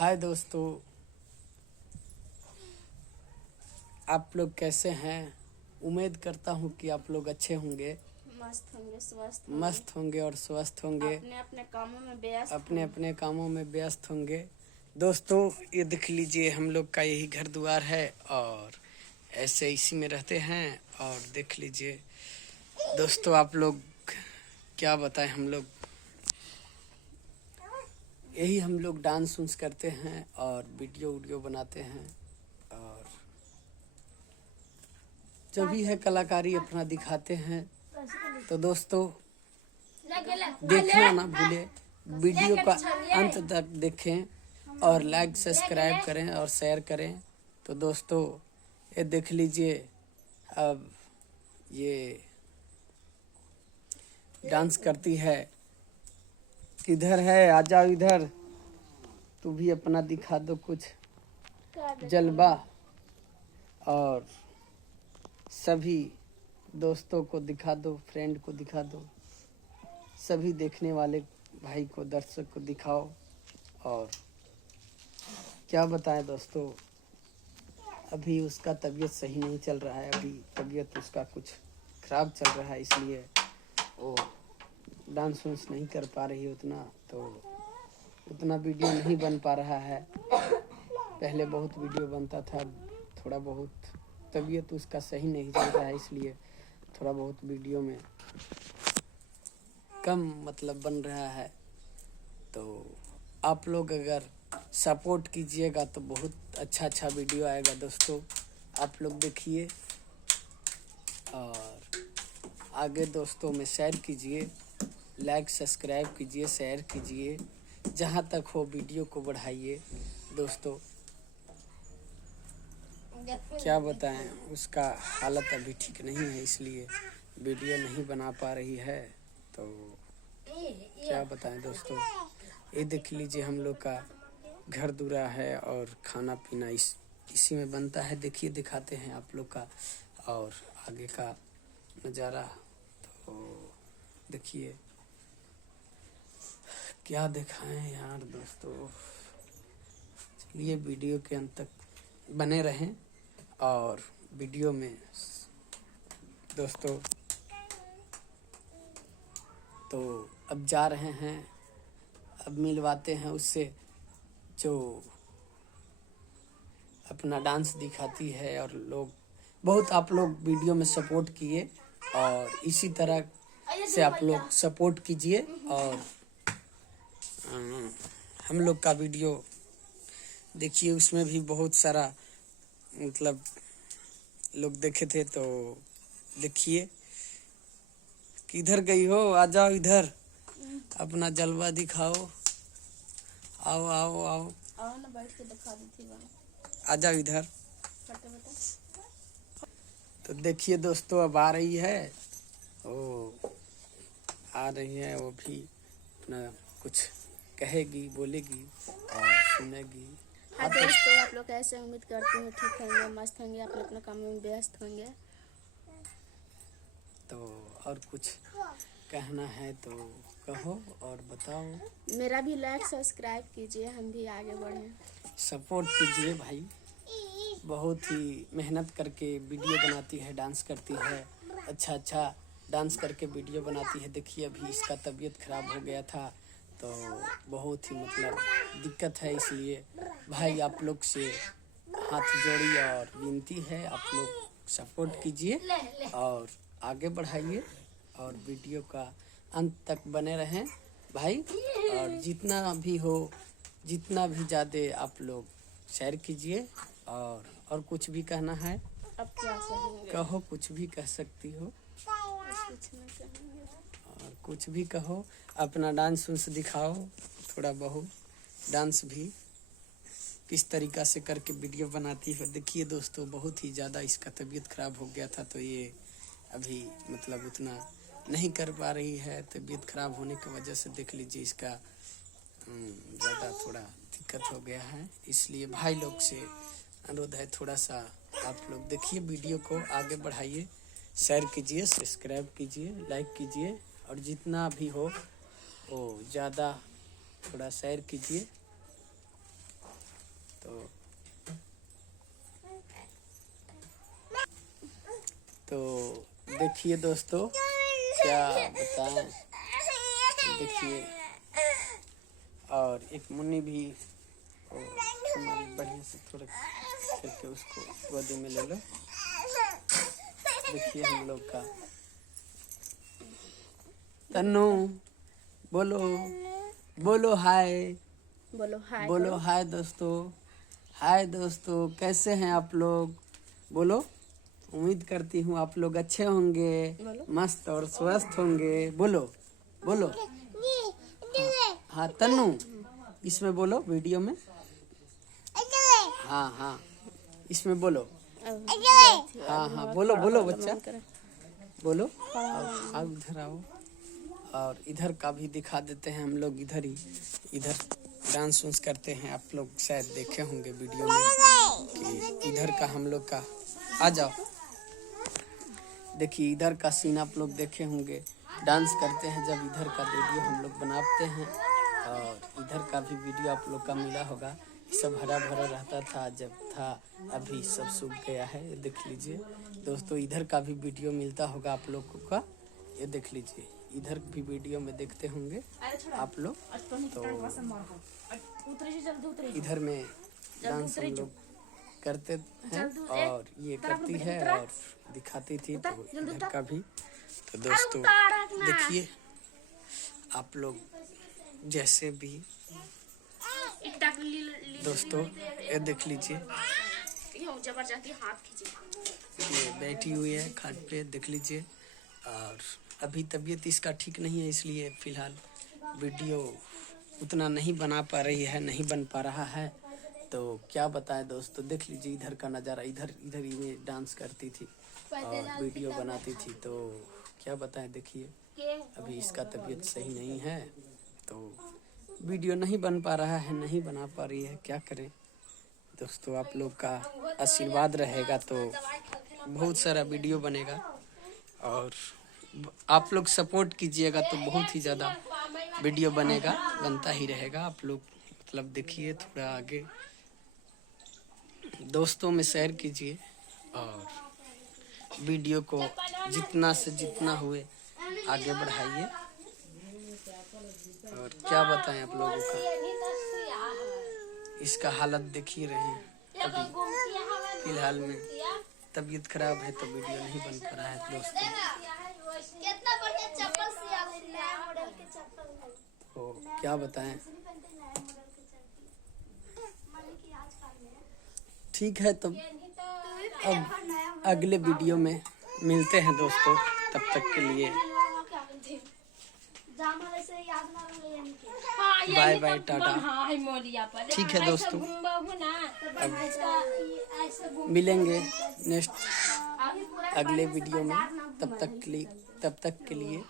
हाय दोस्तों, आप लोग कैसे हैं। उम्मीद करता हूँ कि आप लोग अच्छे होंगे, मस्त होंगे और स्वस्थ होंगे, अपने अपने कामों में व्यस्त होंगे। दोस्तों ये देख लीजिए, हम लोग का यही घर द्वार है और ऐसे इसी में रहते हैं। और देख लीजिए दोस्तों, आप लोग क्या बताएं, हम लोग यही हम लोग डांस उन्स करते हैं और वीडियो बनाते हैं और जो भी है कलाकारी अपना दिखाते हैं। तो दोस्तों देखना ना भूले, वीडियो का अंत तक देखें और लाइक सब्सक्राइब करें और शेयर करें। तो दोस्तों ये देख लीजिए, अब ये डांस करती है। किधर है, आ जाओ इधर, तू भी अपना दिखा दो कुछ जलवा और सभी दोस्तों को दिखा दो, फ्रेंड को दिखा दो, सभी देखने वाले भाई को, दर्शक को दिखाओ। और क्या बताएं दोस्तों, अभी उसका तबीयत सही नहीं चल रहा है, अभी तबीयत उसका कुछ खराब चल रहा है, इसलिए वो डांस वांस नहीं कर पा रही उतना, तो उतना वीडियो नहीं बन पा रहा है। पहले बहुत वीडियो बनता था, थोड़ा बहुत तबीयत उसका सही नहीं चल रहा है, इसलिए थोड़ा बहुत वीडियो में कम मतलब बन रहा है। तो आप लोग अगर सपोर्ट कीजिएगा तो बहुत अच्छा वीडियो आएगा दोस्तों। आप लोग देखिए और आगे दोस्तों में शेयर कीजिए, लाइक सब्सक्राइब कीजिए, शेयर कीजिए, जहाँ तक हो वीडियो को बढ़ाइए दोस्तों। क्या बताएं, उसका हालत अभी ठीक नहीं है, इसलिए वीडियो नहीं बना पा रही है। तो क्या बताएं दोस्तों, ये देख लीजिए, हम लोग का घर दूरा है और खाना पीना इसी में बनता है। देखिए दिखाते हैं आप लोग का और आगे का नज़ारा। तो देखिए क्या दिखाएं यार दोस्तों, चलिए वीडियो के अंत तक बने रहें। और वीडियो में दोस्तों तो अब जा रहे हैं, अब मिलवाते हैं उससे जो अपना डांस दिखाती है। और लोग बहुत, आप लोग वीडियो में सपोर्ट किए और इसी तरह से आप लोग सपोर्ट कीजिए। और हम लोग का वीडियो देखिए, उसमें भी बहुत सारा मतलब लोग देखे थे। तो देखिए, किधर गई हो, आ जाओ इधर, अपना जलवा दिखाओ, आओ आओ आओ, आओ ना, बैठ के दिखा दी थी, आ जाओ इधर। तो देखिए दोस्तों, अब आ रही है, ओ आ रही है, वो भी अपना कुछ कहेगी, बोलेगी और सुनेगी। हाँ दोस्तों, आप लोग कैसे, उम्मीद करती हूँ ठीक होंगे, मस्त होंगे, अपने अपने काम में व्यस्त होंगे। तो और कुछ कहना है तो कहो और बताओ। मेरा भी लाइक सब्सक्राइब कीजिए, हम भी आगे बढ़ें। सपोर्ट कीजिए भाई, बहुत ही मेहनत करके वीडियो बनाती है, डांस करती है, अच्छा डांस करके वीडियो बनाती है। देखिए अभी इसका तबीयत खराब हो गया था, तो बहुत ही मतलब दिक्कत है, इसलिए भाई आप लोग से हाथ जोड़ी और विनती है, आप लोग सपोर्ट कीजिए और आगे बढ़ाइए और वीडियो का अंत तक बने रहें भाई। और जितना भी हो, जितना भी ज़्यादा आप लोग शेयर कीजिए। और कुछ भी कहना है, अब क्या कहेंगे, कहो, कुछ भी कह सकती हो, और कुछ भी कहो, अपना डांस उन्स दिखाओ, थोड़ा बहुत डांस भी किस तरीक़ा से करके वीडियो बनाती है। देखिए दोस्तों, बहुत ही ज़्यादा इसका तबीयत खराब हो गया था, तो ये अभी मतलब उतना नहीं कर पा रही है। तबीयत खराब होने की वजह से देख लीजिए, इसका ज़्यादा थोड़ा दिक्कत हो गया है, इसलिए भाई लोग से अनुरोध है, थोड़ा सा आप लोग देखिए, वीडियो को आगे बढ़ाइए, शेयर कीजिए, सब्सक्राइब कीजिए, लाइक कीजिए, और जितना भी हो वो ज़्यादा थोड़ा शेयर कीजिए। तो देखिए दोस्तों, क्या बताएं, देखिए। और एक मुन्नी भी हमारी बढ़िया से थोड़ा करके उसको गोदी में ले लो। देखिए हम लोग का तन्नू, बोलो बोलो हाय, बोलो हाय, बोलो हाय दोस्तों, हाय दोस्तों, कैसे हैं आप लोग? बोलो। उम्मीद करती हूँ आप लोग अच्छे होंगे, मस्त और स्वस्थ होंगे। बोलो बोलो। हाँ तन्नू, इसमें बोलो, वीडियो में। हाँ हाँ, इसमें बोलो। हाँ हाँ, बोलो बोलो बच्चा, बोलो। आओ इधर आओ। और इधर का भी दिखा देते हैं हम लोग। इधर ही, इधर डांस वांस करते हैं। आप लोग शायद देखे होंगे वीडियो में कि इधर का हम लोग का, आ जाओ। देखिए इधर का सीन आप लोग देखे होंगे, डांस करते हैं जब इधर का वीडियो हम लोग बनाते हैं। और इधर का भी वीडियो आप लोग का मिला होगा। सब हरा भरा रहता था जब था, अभी सब सूख गया है। ये देख लीजिए दोस्तों, इधर का भी वीडियो मिलता होगा आप लोगों का। ये देख लीजिए, इधर भी वीडियो में देखते होंगे आप लोग। तो इधर में डांस हम लोग करते हैं और ये करती है और दिखाती थी। तो इधर का भी, तो दोस्तों देखिए आप लोग जैसे भी दोस्तों, ये देख लीजिए, ये बैठी हुई है खाट पे, देख लीजिए। और अभी तबीयत इसका ठीक नहीं है, इसलिए फिलहाल वीडियो उतना नहीं बना पा रही है, नहीं बन पा रहा है। तो क्या बताएं दोस्तों, देख लीजिए इधर का नज़ारा। इधर इधर ही में डांस करती थी और वीडियो बनाती थी। तो क्या बताएं, देखिए अभी इसका तबीयत सही नहीं है, तो वीडियो नहीं बन पा रहा है, नहीं बना पा रही है। क्या करें दोस्तों, आप लोग का आशीर्वाद रहेगा तो बहुत सारा वीडियो बनेगा। और आप लोग सपोर्ट कीजिएगा तो बहुत ही ज़्यादा वीडियो बनेगा, बनता ही रहेगा। आप लोग मतलब देखिए, थोड़ा आगे दोस्तों में शेयर कीजिए और वीडियो को जितना से जितना हुए आगे बढ़ाइए। और क्या बताएं आप लोगों का, इसका हालत देखिए रहे हैं। अभी फिलहाल में तबीयत खराब है तो वीडियो नहीं बन पा रहा है दोस्तों। तो क्या बताएं, ठीक है। तो अब अगले वीडियो में मिलते हैं दोस्तों, तब तक के लिए बाय बाय, टाटा। ठीक है दोस्तों, अब मिलेंगे नेक्स्ट अगले वीडियो में। तब तक के लिए